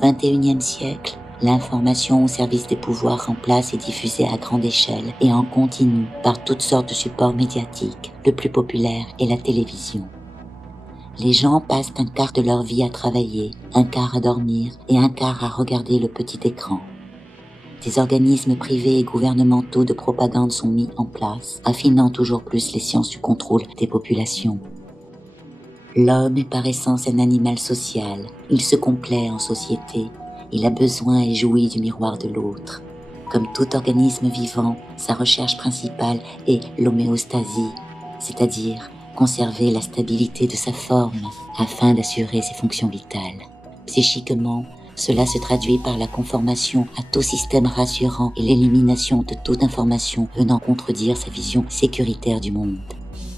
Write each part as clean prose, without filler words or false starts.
XXIe siècle, l'information au service des pouvoirs remplace et diffusée à grande échelle et en continu par toutes sortes de supports médiatiques. Le plus populaire est la télévision. Les gens passent un quart de leur vie à travailler, un quart à dormir et un quart à regarder le petit écran. Des organismes privés et gouvernementaux de propagande sont mis en place, affinant toujours plus les sciences du contrôle des populations. L'homme est par essence un animal social. Il se complaît en société. Il a besoin et jouit du miroir de l'autre. Comme tout organisme vivant, sa recherche principale est l'homéostasie, c'est-à-dire conserver la stabilité de sa forme afin d'assurer ses fonctions vitales. Psychiquement, cela se traduit par la conformation à tout système rassurant et l'élimination de toute information venant contredire sa vision sécuritaire du monde.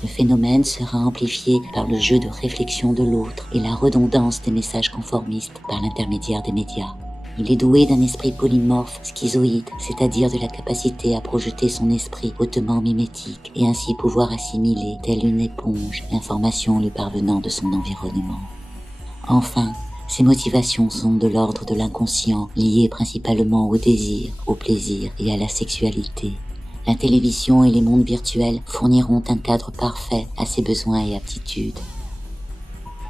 Le phénomène sera amplifié par le jeu de réflexion de l'autre et la redondance des messages conformistes par l'intermédiaire des médias. Il est doué d'un esprit polymorphe schizoïde, c'est-à-dire de la capacité à projeter son esprit hautement mimétique et ainsi pouvoir assimiler, telle une éponge, l'information lui parvenant de son environnement. Enfin, ces motivations sont de l'ordre de l'inconscient, liées principalement au désir, au plaisir et à la sexualité. La télévision et les mondes virtuels fourniront un cadre parfait à ses besoins et aptitudes.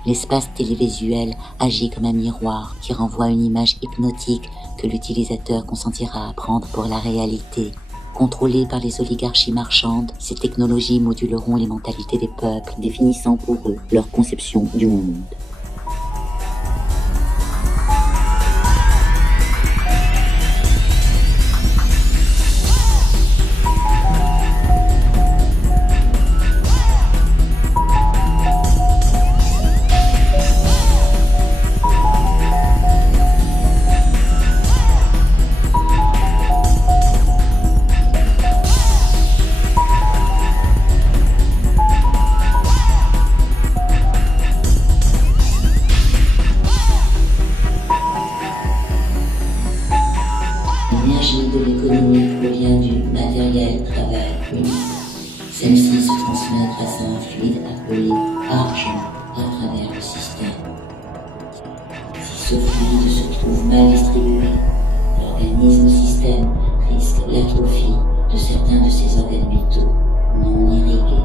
L'espace télévisuel agit comme un miroir qui renvoie une image hypnotique que l'utilisateur consentira à prendre pour la réalité. Contrôlées par les oligarchies marchandes, ces technologies moduleront les mentalités des peuples, définissant pour eux leur conception du monde. L'énergie de l'économie provient du matériel travail unique. Celle-ci se transmet grâce à un fluide appelé argent à travers le système. Si ce fluide se trouve mal distribué, l'organisme système risque l'atrophie de certains de ses organes vitaux non irrigués.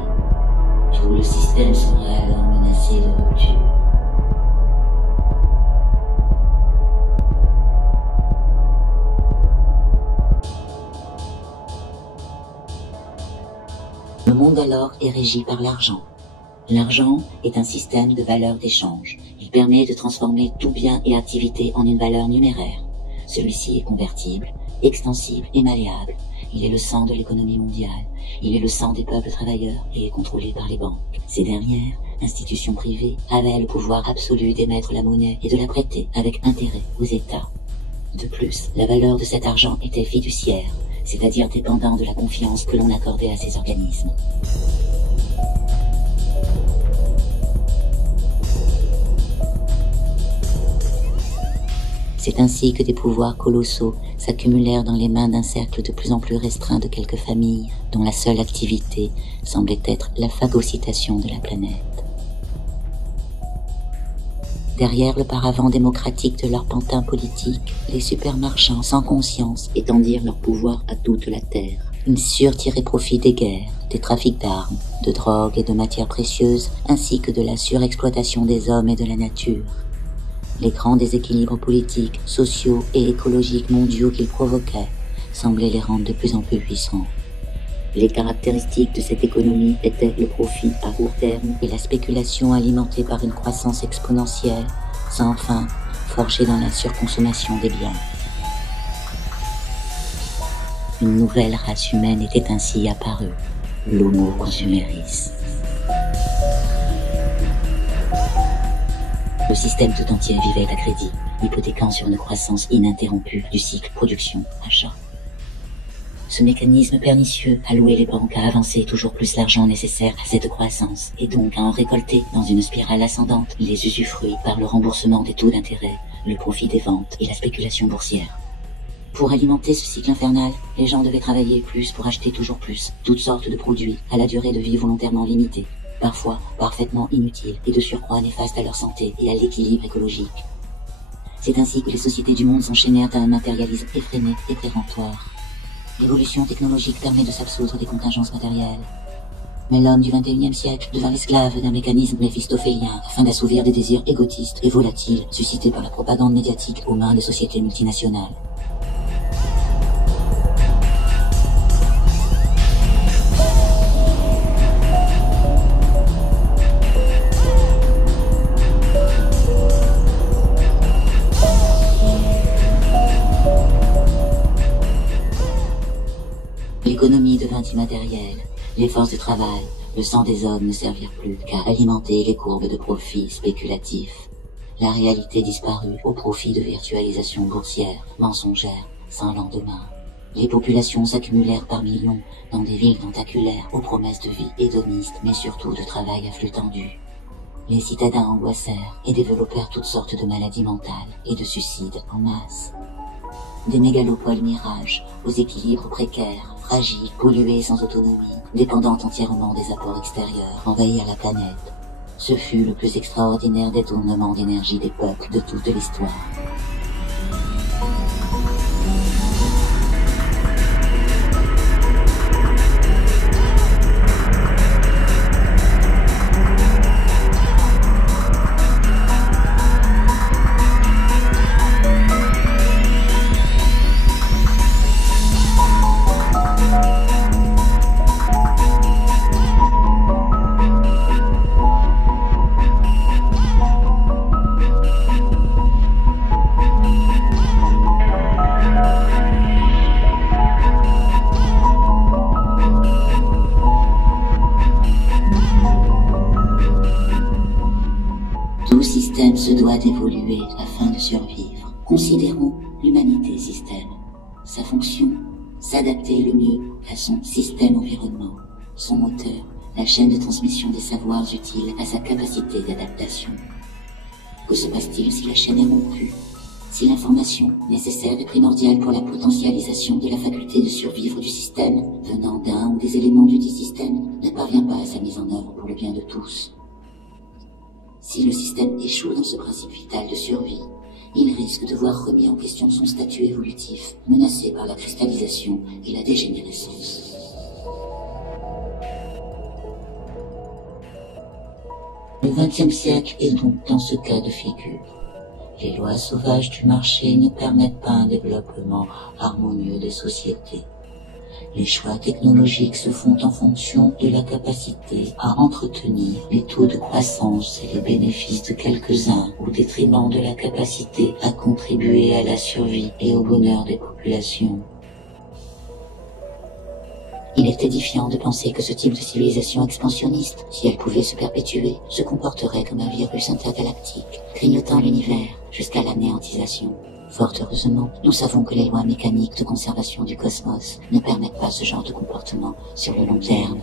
Tout le système sera alors menacé de rupture. Le monde alors est régi par l'argent. L'argent est un système de valeurs d'échange. Il permet de transformer tout bien et activité en une valeur numéraire. Celui-ci est convertible, extensible et malléable. Il est le sang de l'économie mondiale. Il est le sang des peuples travailleurs et est contrôlé par les banques. Ces dernières, institutions privées, avaient le pouvoir absolu d'émettre la monnaie et de la prêter avec intérêt aux États. De plus, la valeur de cet argent était fiduciaire, c'est-à-dire dépendant de la confiance que l'on accordait à ces organismes. C'est ainsi que des pouvoirs colossaux s'accumulèrent dans les mains d'un cercle de plus en plus restreint de quelques familles, dont la seule activité semblait être la phagocytation de la planète. Derrière le paravent démocratique de leur pantin politique, les supermarchands sans conscience étendirent leur pouvoir à toute la terre. Ils surent tirer profit des guerres, des trafics d'armes, de drogues et de matières précieuses, ainsi que de la surexploitation des hommes et de la nature. Les grands déséquilibres politiques, sociaux et écologiques mondiaux qu'ils provoquaient semblaient les rendre de plus en plus puissants. Les caractéristiques de cette économie étaient le profit à court terme et la spéculation alimentée par une croissance exponentielle, sans fin, forgée dans la surconsommation des biens. Une nouvelle race humaine était ainsi apparue, l'Homo consumeris. Le système tout entier vivait à crédit, hypothéquant sur une croissance ininterrompue du cycle production-achat. Ce mécanisme pernicieux allouait les banques à avancer toujours plus l'argent nécessaire à cette croissance, et donc à en récolter dans une spirale ascendante les usufruits par le remboursement des taux d'intérêt, le profit des ventes et la spéculation boursière. Pour alimenter ce cycle infernal, les gens devaient travailler plus pour acheter toujours plus, toutes sortes de produits à la durée de vie volontairement limitée, parfois parfaitement inutiles et de surcroît néfastes à leur santé et à l'équilibre écologique. C'est ainsi que les sociétés du monde s'enchaînèrent à un matérialisme effréné et péremptoire. L'évolution technologique permet de s'absoudre des contingences matérielles. Mais l'homme du XXIe siècle devint l'esclave d'un mécanisme méphistophélien afin d'assouvir des désirs égotistes et volatiles suscités par la propagande médiatique aux mains des sociétés multinationales. L'économie devint immatérielle. Les forces de travail, le sang des hommes ne servirent plus qu'à alimenter les courbes de profit spéculatifs. La réalité disparut au profit de virtualisations boursières, mensongères, sans lendemain. Les populations s'accumulèrent par millions dans des villes tentaculaires aux promesses de vie hédonistes, mais surtout de travail à flux tendu. Les citadins angoissèrent et développèrent toutes sortes de maladies mentales et de suicides en masse. Des mégalopoles mirages, aux équilibres précaires, fragiles, pollués sans autonomie, dépendant entièrement des apports extérieurs, envahirent la planète. Ce fut le plus extraordinaire détournement d'énergie des peuples de toute l'histoire. Tout système se doit d'évoluer afin de survivre. Considérons l'humanité système. Sa fonction, s'adapter le mieux à son système-environnement. Son moteur, la chaîne de transmission des savoirs utiles à sa capacité d'adaptation. Que se passe-t-il si la chaîne est rompue? Si l'information, nécessaire et primordiale pour la potentialisation de la faculté de survivre du système, venant d'un ou des éléments du dit système, ne parvient pas à sa mise en œuvre pour le bien de tous? Si le système échoue dans ce principe vital de survie, il risque de voir remis en question son statut évolutif, menacé par la cristallisation et la dégénérescence. Le XXe siècle est donc dans ce cas de figure. Les lois sauvages du marché ne permettent pas un développement harmonieux des sociétés. Les choix technologiques se font en fonction de la capacité à entretenir les taux de croissance et les bénéfices de quelques-uns au détriment de la capacité à contribuer à la survie et au bonheur des populations. Il est édifiant de penser que ce type de civilisation expansionniste, si elle pouvait se perpétuer, se comporterait comme un virus intergalactique, grignotant l'univers jusqu'à l'anéantisation. Fort heureusement, nous savons que les lois mécaniques de conservation du cosmos ne permettent pas ce genre de comportement sur le long terme.